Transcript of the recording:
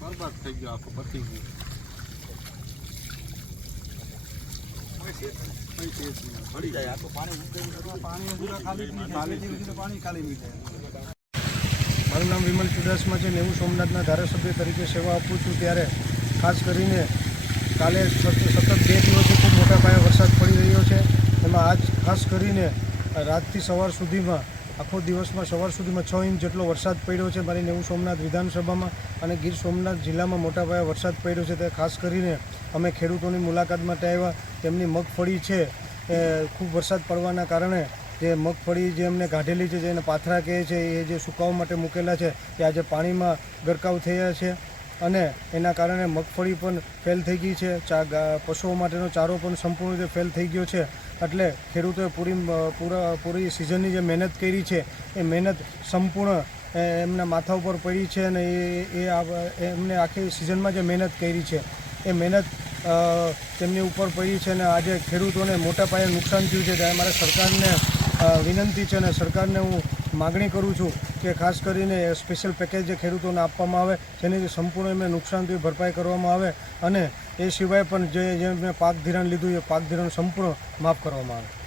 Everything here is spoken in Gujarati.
બરબાદ થઈ ગયો આખું પતી ગયું ખાલી કેસ નહીં, ભળી જાય. મારું નામ વિમલ ચુડાસમા છે નેવું સોમનાથના ધારાસભ્ય તરીકે સેવા આપું છું ત્યારે ખાસ કરીને કાલે સતત બે દિવસથી ખૂબ મોટા પાયે વરસાદ પડી રહ્યો છે એમાં આજ ખાસ કરીને રાતથી સવાર સુધીમાં, આખો દિવસમાં સવાર સુધીમાં છ ઇંચ જેટલો વરસાદ પડ્યો છે મારી નેવું સોમનાથ વિધાનસભામાં અને ગીર સોમનાથ જિલ્લામાં મોટા પાયે વરસાદ પડ્યો છે તે ખાસ કરીને અમે ખેડૂતોની મુલાકાત માટે આવ્યા. તેમની મગફળી છે એ ખૂબ વરસાદ પડવાના કારણે જે મગફળી જે એમને કાઢેલી છે જેને પાથરા કહે છે, એ જે સુકાવવા માટે મૂકેલા છે તે આજે પાણીમાં ગરકાવ થયા છે. અને એના કારણે મગફળી પણ ફેલ થઈ ગઈ છે. ચા પશુઓ માટેનો ચારો પણ સંપૂર્ણ રીતે ફેલ થઈ ગયો છે. એટલે ખેડૂતોએ પૂરી પૂરા, પૂરી સિઝનની જે મહેનત કરી છે, એ મહેનત સંપૂર્ણ એમના માથા ઉપર પડી છે અને એ એ એમને આખી સિઝનમાં જે મહેનત કરી છે, એ મહેનત તેમની ઉપર પડી છે અને આજે ખેડૂતોને મોટા પાયે નુકસાન થયું છે. ત્યારે મારે સરકારને વિનંતી છે અને સરકારને હું માગણી કરું છું કે ખાસ કરીને સ્પેશિયલ પેકેજ જે ખેડૂતોને આપવામાં આવે, જેની સંપૂર્ણ એમને નુકસાનથી ભરપાઈ કરવામાં આવે અને એ સિવાય પણ જે મેં પાક ધિરાણ લીધું એ પાક ધિરાણ સંપૂર્ણ માફ કરવામાં આવે.